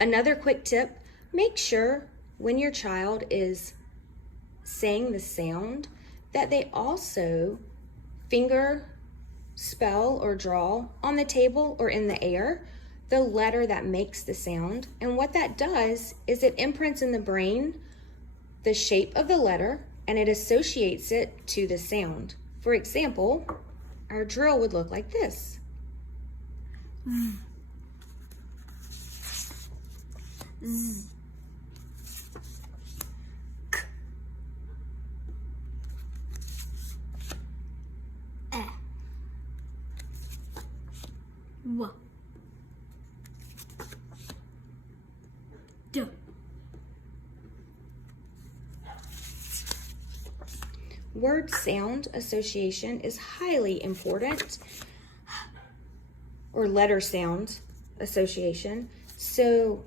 Another quick tip, make sure when your child is saying the sound that they also finger, spell, or draw on the table or in the air the letter that makes the sound. And what that does is it imprints in the brain the shape of the letter and it associates it to the sound. For example, our drill would look like this. Z. K. E. W. D. Word sound association is highly important, or letter sound association. So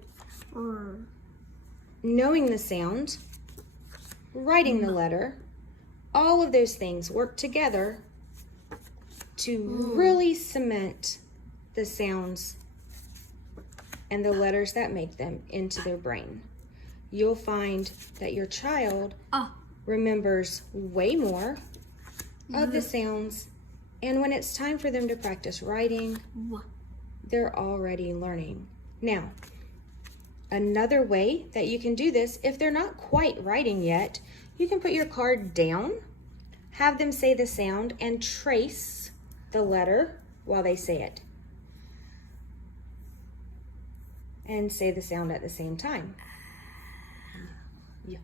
knowing the sound, writing the letter, all of those things work together to really cement the sounds and the letters that make them into their brain. You'll find that your child remembers way more of the sounds, and when it's time for them to practice writing, they're already learning. Now, another way that you can do this, if they're not quite writing yet, you can put your card down, have them say the sound, and trace the letter while they say it. And say the sound at the same time. Yeah.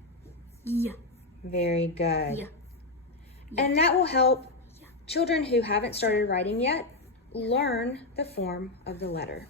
Yeah. Very good. Yeah. And that will help children who haven't started writing yet learn the form of the letter.